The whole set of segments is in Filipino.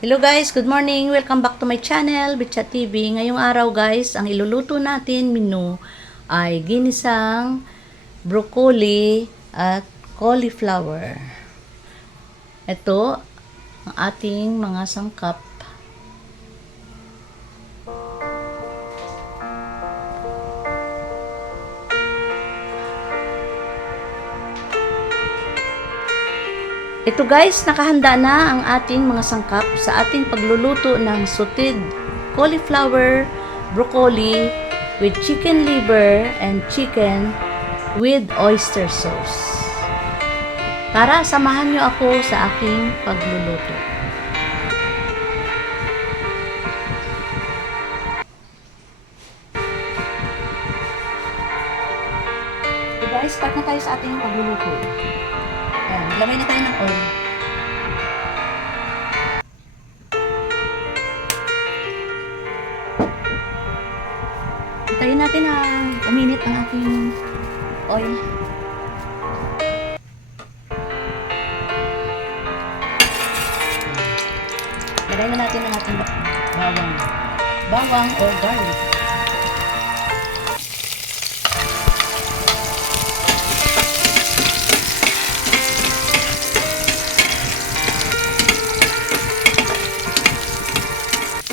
Hello guys, good morning. Welcome back to my channel, Bitchat TV. Ngayong araw guys, ang iluluto natin menu ay ginisang broccoli at cauliflower. Ito ang ating mga sangkap. Ito guys, nakahanda na ang ating mga sangkap sa ating pagluluto ng sauteed cauliflower, broccoli with chicken liver and chicken with oyster sauce. Tara, samahan nyo ako sa aking pagluluto. So guys, start na tayo sa ating pagluluto. Ayan, lagay na tayo ng oil. Hintayin natin na uminit ang ating oil. Lagay na natin ang ating bawang. Bawang o garlic.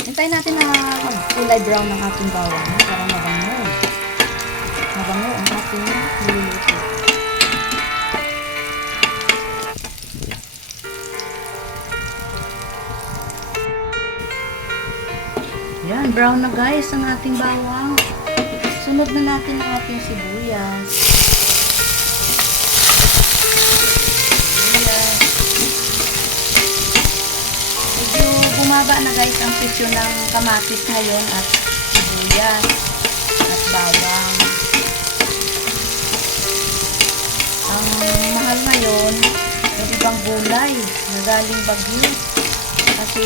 Hintayin natin na kulay brown ng ating bawang para mabango. Mabango ang ating niluluto. Yan, brown na guys ang ating bawang. Sunod na natin ang ating sibuyas. Bumaba na guys ang presyo ng kamatis ngayon at sibuyas at bawang. Ang mahal ngayon yung ibang gulay na galing Baguio kasi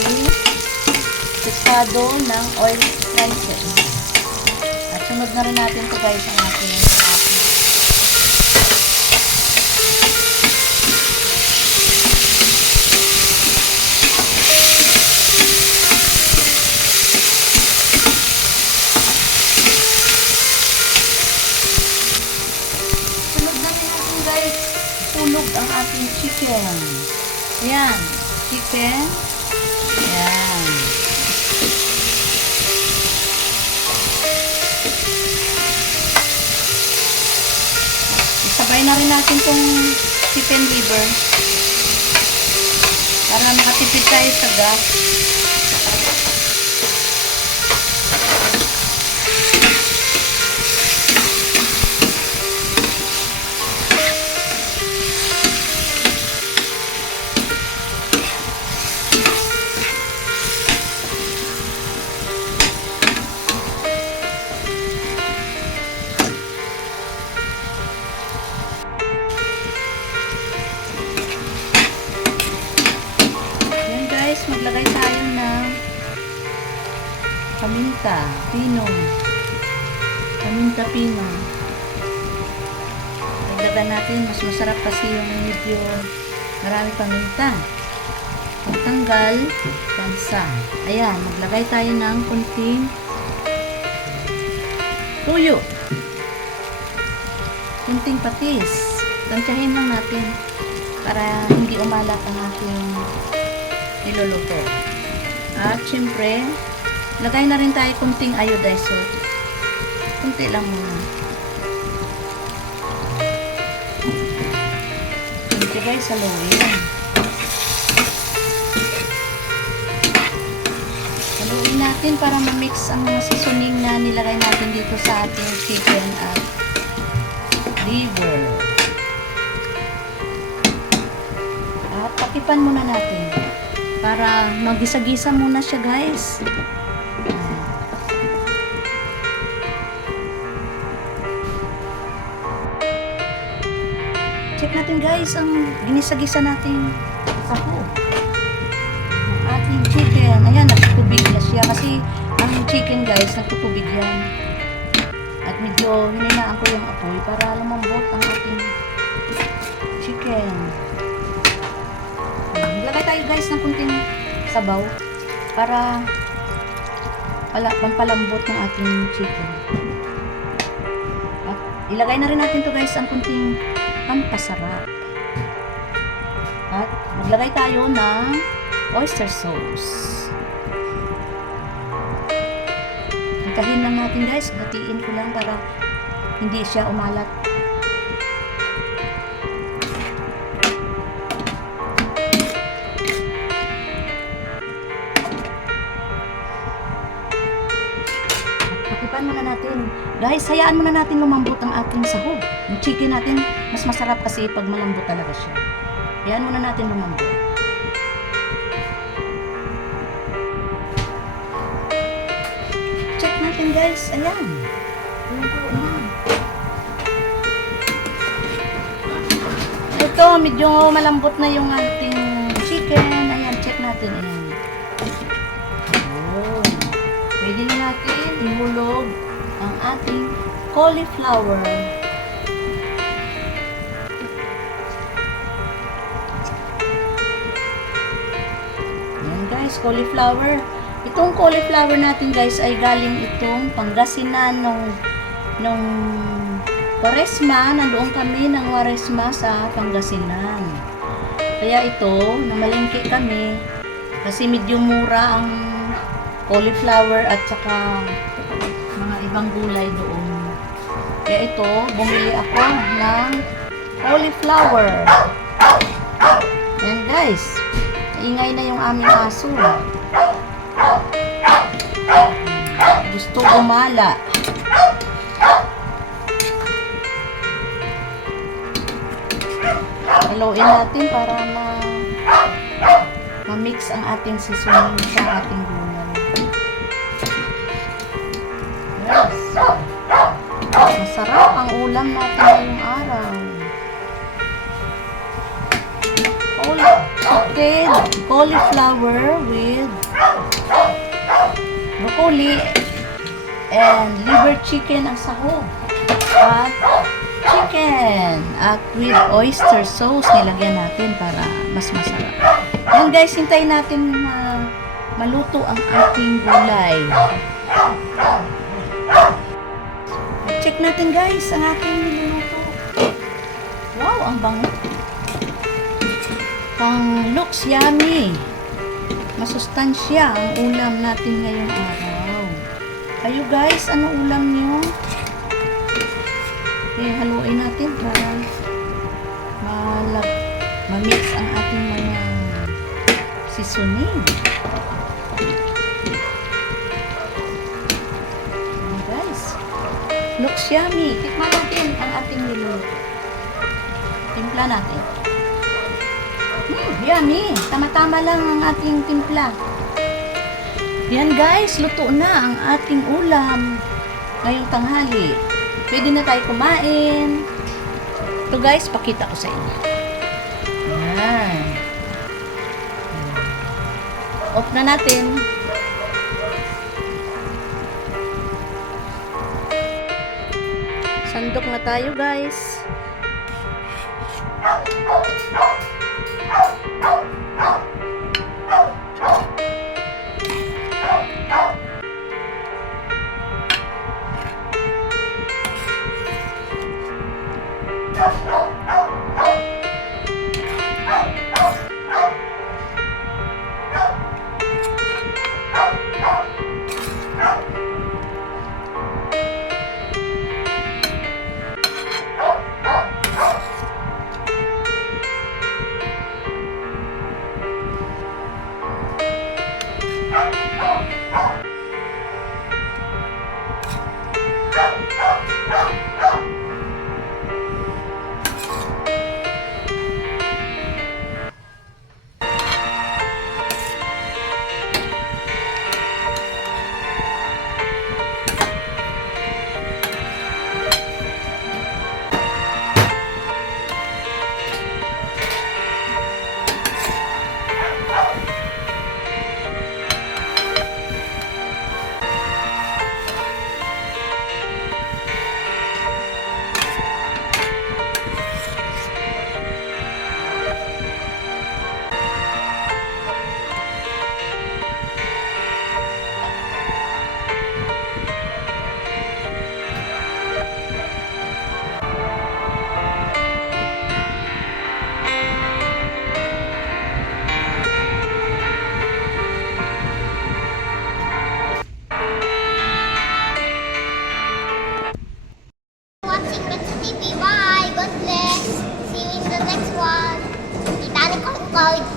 pesado ng oil prices. At sunod na rin natin ito guys ang ating hulog ang ating chicken. Yan. Chicken. Yan. Isabay na rin natin tong chicken liver para makatipid tayo sa gas. Maglagay tayo ng paminta, pino. Dagdagan natin, mas masarap kasi yung medyo marami paminta. Pagtanggal, pansa. Ayan, maglagay tayo ng kunting tuyo. Kunting patis. Tansyahin lang natin para hindi umalat ang ating niluluto. At syempre, lagay na rin tayo kunting iodized salt. Kunti lang muna. Kunti guys, haluin. Haluin natin para ma-mix ang mga seasoning na nilagay natin dito sa ating chicken at liver. At takipan muna natin para magisa-gisa muna siya guys. Check natin guys ang ginisa-gisa natin sahog. Ang ating chicken. Ayan, nagtutubig na siya kasi ang chicken guys, nagtutubig yan. At medyo hininaan ko yung apoy para lumambot ang ating chicken. Lagay tayo guys ng kunting sabaw. para pampalambot ng ating chicken. At ilagay na rin natin to guys ang kunting pampasarap. At maglagay tayo ng oyster sauce. Hintahin lang natin guys, hatiin ko lang para hindi siya umalat. Pakipan muna natin. Guys, hayaan muna natin lumambot ang ating sahog. Yung chicken natin, mas masarap kasi pag malambot talaga siya. Hayaan muna natin lumambot. Check natin guys. Ayan. Ito, medyo malambot na yung ating chicken. Ayan, check natin. Ayan. Oh. Pwede na natin ihulog ang ating cauliflower. Ayan guys, cauliflower. Itong cauliflower natin guys ay galing itong Pangasinan nung Quaresma. Nandoon kami ng Quaresma sa Pangasinan. Kaya ito, namalengke kami kasi medyo mura ang cauliflower at saka mga ibang gulay doon. Kaya ito, bumili ako ng cauliflower. Ayan guys, ingay na yung aming aso. Gusto gumala. Haluin natin para ma-mix ang ating seasoning sa ating gulay. Yes. Masarap ang ulam natin ngayong araw. Sauteed cauliflower with broccoli and liver chicken ang sahog. At chicken at with oyster sauce nilagyan natin para mas masarap. Yan guys, hintayin natin maluto ang ating gulay. Check natin guys ang ating niluluto. Wow, ang bango. Pang looks yummy. Masustansya ang ulam natin ngayong araw. Kayo guys, ano ulam nyo? Haluin natin para ma-mix ang ating mga seasoning. Ayan guys, looks yummy. Tikman natin ang ating niluluto. Timpla natin. Yummy. Tama-tama lang ang ating timpla. Yan guys, luto na ang ating ulam ngayong tanghali. Pwede na tayo kumain. Ito guys, pakita ko sa inyo. Ayan. Off na natin. Sandok na tayo guys. college